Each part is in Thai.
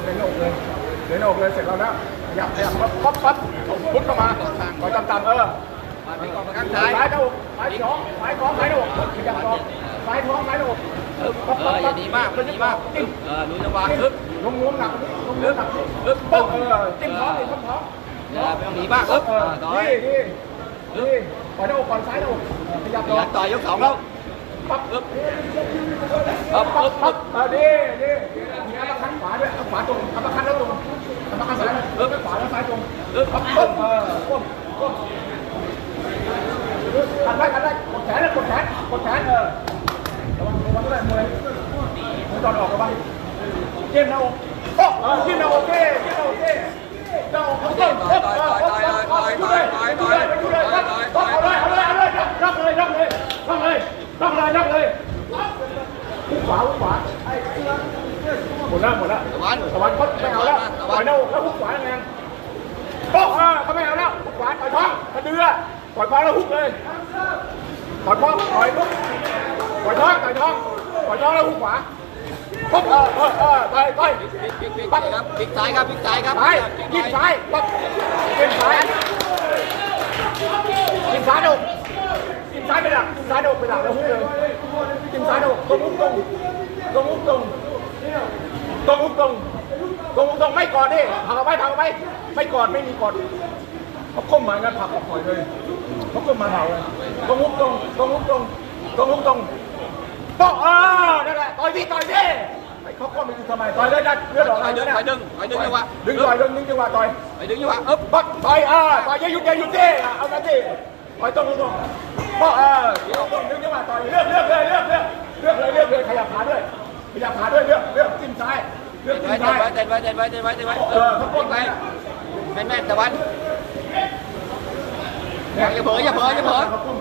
อกเลยหน้าอกเลยเลยหน้าอกเลยเสร็จแล้วนะขยับขยับปั๊บปั๊บปั๊บพุทเข้ามาคอยต่ำๆเออไปก่อนข้างซ้าซ้ายยหน้าอกซ้ายท้องซ้ายท้องซ้ายหน้าอกขยับท้องซ้ายท้องซ้ายหน้าอกเอออย่าดีมากอย่าดีมากจิ้มเออรู้จังหวะฮึบลงงวงหนักลงงวงหนักปึ๊บเออจิ้มท้องจิ้มท้องเออไม่ต้องหนีมากฮึบเออต่อยนี่นี่นี่ปล่อยหน้าอกก่อนซ้ายหน้าอกขยับอท้องย่าต่อยยกสองแล้ว ปั๊บฮึบปั๊บปั๊ปึ๊บบปั๊บเออดีดีมีอัปคันขวาด้วยขวาตรงอัปคันแล้วตรงอัปคันซ้ายเออขวาแล้วซ้ายตรงฮึบปั๊บปั๊บเออก้มก้มกันได้กันได้กดแขนเลยกดแขนกดแขนเออระวังระวังด้วยมวยมวยตอนออกระวังเจิ้มหน้าอกโอ้เออจิ้มหน้าอกเจ้จิ้มหน้าอกเจ้หน้าอกเขาเจ้เออเออ หมดแล้วหมดแล้วตะวันตะวันเขาไม่เอาแล้วปล่อยหน้าอกแล้วหุกขวาแรงโป๊ะอ่าเขาไม่เอาแล้วหุกขวาปล่อยท้องกระเดือปล่อยท้องแล้วหุกเลยปล่อยท้องปล่อยลุกปล่อยท้องปล่อยท้องปล่อยท้องแล้วหุกขวาปุ๊บเออเออเออไปไปพลิกพลิกพลิกครับพลิกซ้ายครับพลิกซ้ายครับซ้ายยิงซ้ายปั๊บยิงซ้ายยิงซ้ายดูยิงซ้ายไปหลักยิงซ้ายดูไปหลักแล้วหุกเลย ยิงซ้ายดูตรงหุกตรงตรงหุกตรงตรงหุกตรงตรงหุกตรงไม่กอดดิผักเอาไว้ผักเอาไว้ไม่กอดไม่มีกอดเขาก้มมางั้นผักออกปล่อยเลยเขาก้มมาเผาเลยตรงหุกตรงตรงหุกตรงตรงหุกตรงโป๊ะอ่านั่นแหละต่อยพี่ต่อยพี่ไอ้เขาก้มไปดูทำไมต่อยเลยนะเลือดออกไปดึงไปดึงไปดึงจังหวะดึงต่อยดึงดึงจังหวะต่อยไปดึงจังหวะฮึบปักต่อยอ่าต่อยอย่าหยุดอย่าหยุดดิอะเอากันดิต่อยตรงตรง ปักอ่าดึงจังหวะต่อยเลือกเลือกเลยเลือกเลือกเลือกเลยเลือกเลยขยับขาด้วย ขยับขาด้วยเลือกเลือกจิ้มซ้ายเลือกจิ้มซ้ายเต้นไว้เต้นไว้เต้นไว้เต้นไว้เออเขาพลิก้มกไปไปแม่นตะวันอย่าเผลออย่าเผลออย่าเผลอเขาก้ม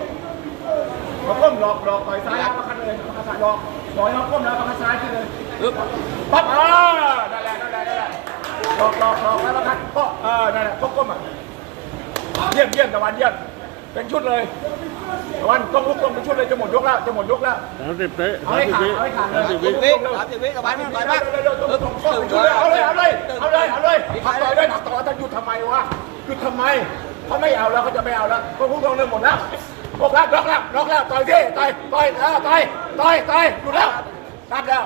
เขาก้มหลอกหลอกต่อยซ้ายเอามาคันเลยมาคันซ้ายหลอกต่อยเขาก้มแล้วมาคันซ้ายขึ้นเลยฮึบปั๊บอ่านั่นแหละนั่นแหละนั่นแหละหลอกหลอกหลอกแล้วมาคันก็เออนั่นแหละก้มก้มอะเยี่ยมเยี่ยมตะวันเยี่ยม เป็นชุดเลยตะวันต้องลุกต้องเป็นชุดเลยจะหมดยกแล้วจะหมดยกแล้วสามสิบเตะเอาสามให้สิบขาดวิเอาให้ขาดเลยสามสิบสิวิบวิสามสิบวิตะวันต่อยมากเร็วๆๆๆเอาเลยเอาเลยเอาเลยเอาเลยผักต่อยด้วยผักต่อยจะหยุดทำไมวะหยุดทำไมเขาไม่เอาแล้วเขาจะไม่เอาแล้วก็พูดตรงเลยหมดแล้วหมดแล้วล็อกแล้วล็อกแล้วต่อยดิต่อยต่อยเออต่อยต่อยต่อยหยุดแล้วนับแล้ว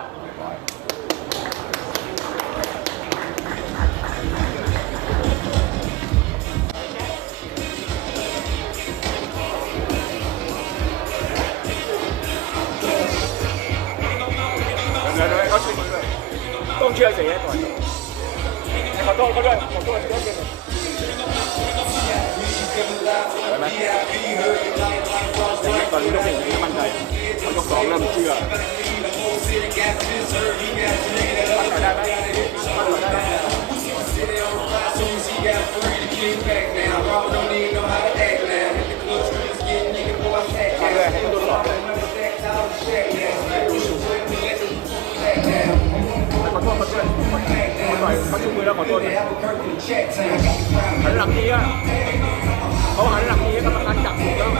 เดี๋ยวๆเขาช่วยมือด้วยต้องเชื่อเสียก่อนขอโทษเขาด้วยขอโทษเขาด้วยตอนนี้ต้องเห็นอย่นี้มั่นใจพองสองเริ่มเชื่อ เขาต่อยเขาชูมือแล้วขอโทษนะหันหลังนี้อะเขาหันหลังนี้กรรมการจับถูกแล้ว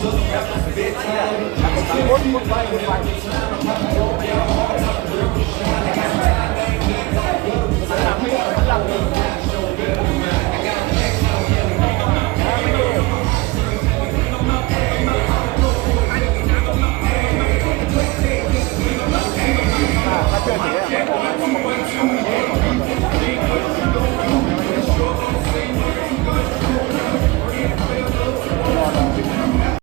คุณไปคุณไป